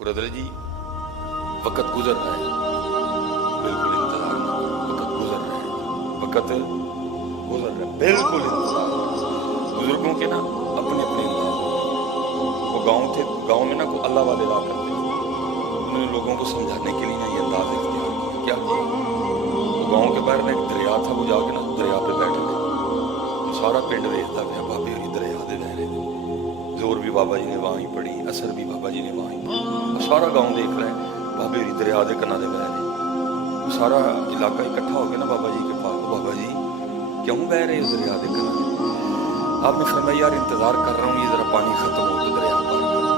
Brother जी वक़्त गुजर रहा है, बिल्कुल इंतजार ना करो। वक़्त गुजर रहा है, वक़्त गुजर रहा है, बिल्कुल इंतजार ना करो। बुजुर्गों के ना अपने अपने अंदाज होते। वो गांव थे, गांव में ना कोई अल्लाह वाले रहा करते थे। उन्होंने लोगों को समझाने के लिए ना ये अंदाज इख्तियार किया। क्या किया? वो गांव के बाहर ना एक दरिया था, वो जाके ना दरिया पे बैठ गए। सारा पिंड वेखता गया, बाबे होरी दरिया दे बह रहे थे। जोर भी बाबा जी ने वहां ही पड़ी, असर भी बाबा जी ने वहां ही पड़ी। सारा गांव देख रहा है बाबे होरी दरिया के किनारे बह रहे। सारा इलाका इकट्ठा हो गया ना बाबा जी के पास। बाबा जी क्यों बह रहे हो दरिया के किनारे? आपने फरमाया यार इंतजार कर रहा हूँ, ये जरा पानी खत्म हो तो दरिया पार करो।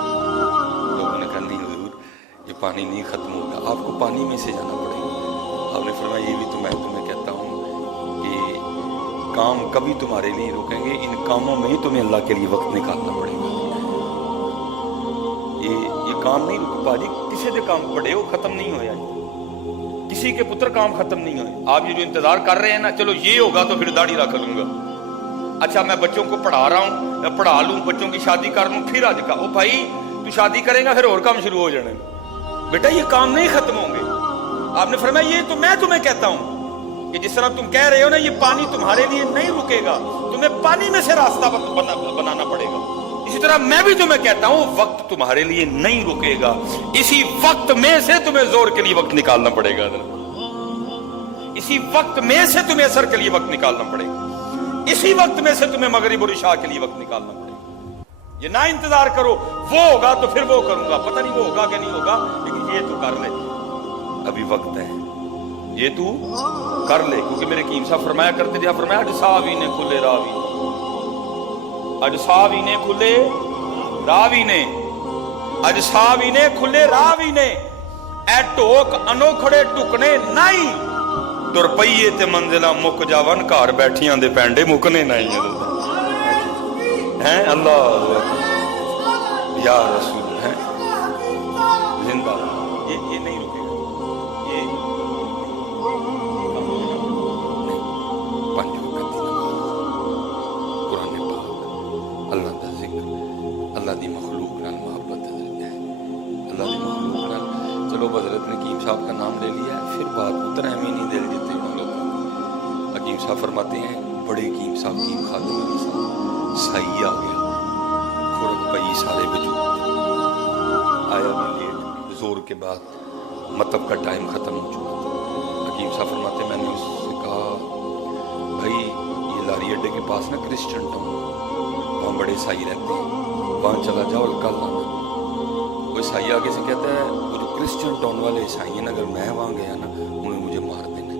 लोगों ने कहा नहीं हुजूर ये पानी नहीं खत्म होगा, आपको पानी में से जाना पड़ेगा। आपने फरमाया ये भी तो मैं तुम्हें कहता हूँ कि काम कभी तुम्हारे लिए रुकेंगे, इन कामों में ही तुम्हें अल्लाह के लिए वक्त निकालना पड़ेगा। ये काम नहीं रुक पाजी, किसी के काम पड़े हो खत्म नहीं होया, किसी के पुत्र काम खत्म नहीं हुए। आप ये जो इंतजार कर रहे हैं ना, चलो ये होगा तो फिर दाढ़ी रख लूंगा। अच्छा मैं बच्चों को पढ़ा रहा हूँ, मैं पढ़ा लूँ, बच्चों की शादी कर लूँ, फिर आज का ओ भाई तू शादी करेगा फिर और काम शुरू हो जाने। बेटा ये काम नहीं खत्म होंगे। आपने फरमाया ये तो मैं तुम्हें कहता हूँ कि जिस तरह तुम कह रहे हो ना, ये पानी तुम्हारे लिए नहीं रुकेगा, तुम्हें पानी में से रास्ता बनाना पड़ेगा। इसी तरह मैं भी तुम्हें कहता हूँ वक्त तुम्हारे लिए नहीं रुकेगा, इसी वक्त में से तुम्हें जोर के लिए वक्त निकालना पड़ेगा। इसी वक्त में से तुम्हें असर के लिए वक्त निकालना पड़ेगा, इसी वक्त में से तुम्हें मगरिब और इशा के लिए वक्त निकालना पड़ेगा। ये ना इंतजार करो वो होगा तो फिर वो करूंगा, पता नहीं वो होगा कि नहीं होगा, लेकिन ये तो कर ले, अभी वक्त है, ये तू कर ले। क्योंकि मेरे कीम साहब फरमाया करते थे, फरमाया अज सावी ने खुले रावी, अज सावी ने खुले रावी ने, अज सावी ने खुले रावी ने, ए ढोक अनोखड़े टुकने नहीं, तुर पईए ते मंजिला मुक जावन, घर बैठियां दे पैंडे मुकने नहीं हैं। अल्लाह या रसूल है जिंदा, ये नहीं रुकेगा। ये पंज वक्त दी नमाज, कुरान पाक, अल्लाह दा जिक्र, अल्लाह दी मखलूक नाल मोहब्बत है, अल्लाह दी मखलूक नाल। चलो हज़रत ने हकीम साहब का नाम ले लिया है, फिर बात उतना अहमी नहीं दिल जीते उन लोगों को। हकीम साहब फरमाते हैं बड़े हकीम साहब हकीम खादिम अली साहब सही आ गया, खुरक पई सारे वजूद आया भी लेट, जोर के बाद मतलब का टाइम खत्म हो चुका था। हकीम साहब फरमाते मैंने उससे कहा भाई ये लारी अड्डे के पास ना क्रिश्चियन टाउन, वहाँ बड़े ईसाई रहते हैं, वहाँ चला जाओ और कल आना। वो ईसाई आगे से कहता है वो जो क्रिश्चियन टाउन वाले ईसाई हैं, अगर मैं वहाँ गया ना उन्हें मुझे मार देना,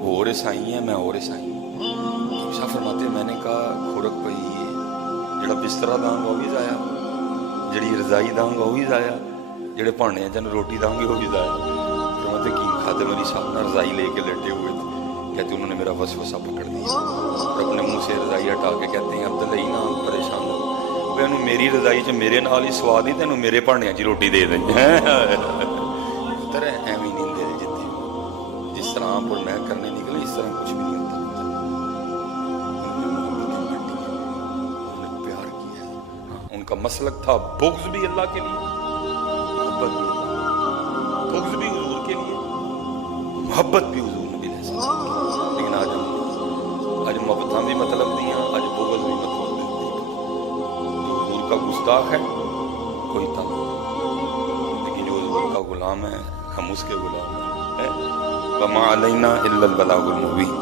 वो और ईसाई हैं मैं और ईसाई हूँ। साहब फरमाते मैंने कहा खुरक पई ਜਿਹੜਾ ਬਿਸਤਰਾ ਦਾਂਗਾ ਉਹ ਵੀ ਜ਼ਾਇਆ, ਜਿਹੜੀ ਰਜ਼ਾਈ ਦਾਂਗਾ ਉਹ ਵੀ ਜ਼ਾਇਆ, ਜਿਹੜੇ ਭਾਂਡਿਆਂ 'ਚ रोटी दांगे वो भी ज़ाया। फरमाते की खादिम अली साहब ना रज़ाई लेके लेटे हुए थे, कहते उन्होंने मेरा वसवसा पकड़ दिया और अपने मुंह से रज़ाई हटा के कहते हैं अब्दुल्ला ना परेशान हो, मैं मेरी रज़ाई 'ਚ मेरे नाल ही स्वाद ही तेनों मेरे भांडिਆਂ 'ਚ रोटी दे दें। तरह एवं नहीं दे जितने जिस तरह आप और मैं करने निकले इस तरह कुछ भी नहीं होता। उनका मसलक था बुग़्ज़ भी अल्लाह के लिए, मोहब्बत भी, बुग़्ज़ भी हुजूर के लिए, मोहब्बत भी हुजूर नबी अलैहि सल्लम। लेकिन आज मोहब्बत भी मतलब दियाँ, आज बुग़्ज़ भी मतलब दी। जो हुजूर का गुस्ताख है कोई तम, लेकिन जो हुजूर का गुलाम है हम उसके गुलाम हैं। वमा अलैना इल्लल बलागुल मुबीन।